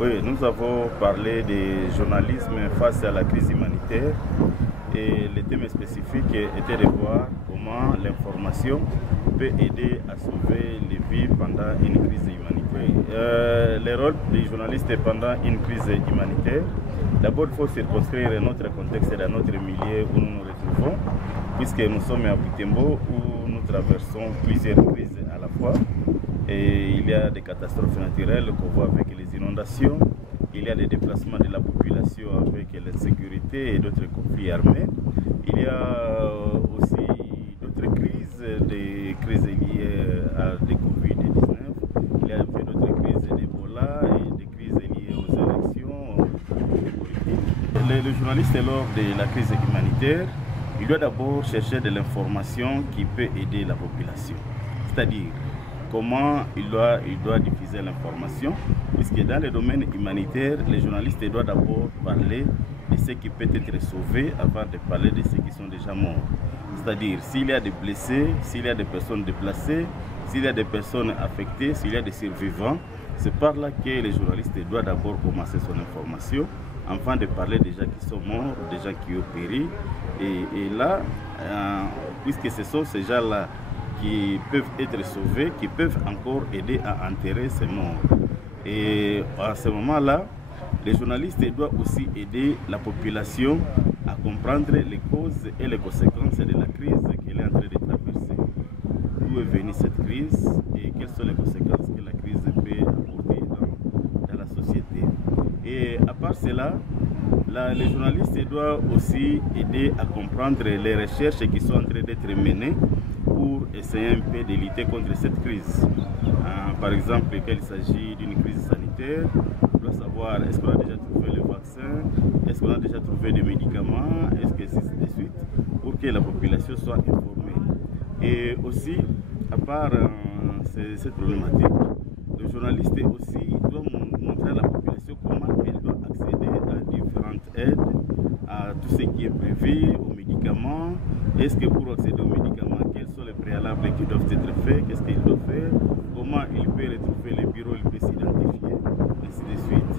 Oui, nous avons parlé du journalisme face à la crise humanitaire et le thème spécifique était de voir comment l'information peut aider à sauver les vies pendant une crise humanitaire. Le rôle des journalistes pendant une crise humanitaire, d'abord il faut circonscrire notre contexte dans notre milieu où nous nous retrouvons, puisque nous sommes à Butembo où nous traversons plusieurs crises à la fois. Et il y a des catastrophes naturelles qu'on voit avec les inondations, il y a des déplacements de la population avec l'insécurité et d'autres conflits armés. Il y a aussi d'autres crises, des crises liées à des Covid-19, il y a d'autres crises d'Ebola et des crises liées aux élections politiques. Le journaliste, lors de la crise humanitaire, il doit d'abord chercher de l'information qui peut aider la population, c'est-à-dire comment il doit diffuser l'information, puisque dans le domaine humanitaire, les journalistes doivent d'abord parler de ce qui peut être sauvé avant de parler de ceux qui sont déjà morts. C'est-à-dire, s'il y a des blessés, s'il y a des personnes déplacées, s'il y a des personnes affectées, s'il y a des survivants, c'est par là que les journalistes doivent d'abord commencer son information, avant de parler des gens qui sont morts, des gens qui ont péri. Et là, puisque ce sont ces gens-là qui peuvent être sauvés, qui peuvent encore aider à enterrer ces morts. Et à ce moment-là, les journalistes doivent aussi aider la population à comprendre les causes et les conséquences de la crise qu'elle est en train de traverser. D'où est venue cette crise et quelles sont les conséquences que la crise peut apporter dans la société. Et à part cela, les journalistes doivent aussi aider à comprendre les recherches qui sont en train d'être menées pour essayer un peu de lutter contre cette crise. Par exemple, quand il s'agit d'une crise sanitaire, on doit savoir est-ce qu'on a déjà trouvé le vaccin, est-ce qu'on a déjà trouvé des médicaments, est-ce que c'est de suite, pour que la population soit informée. Et aussi, à part cette problématique, le journaliste aussi doit montrer à la population comment elle doit accéder à différentes aides, à tout ce qui est prévu, aux médicaments. Est-ce que pour accéder aux médicaments, quels sont les préalables qui doivent être faits, qu'est-ce qu'il doit faire, comment il peut retrouver les bureaux, il peut s'identifier, ainsi de suite.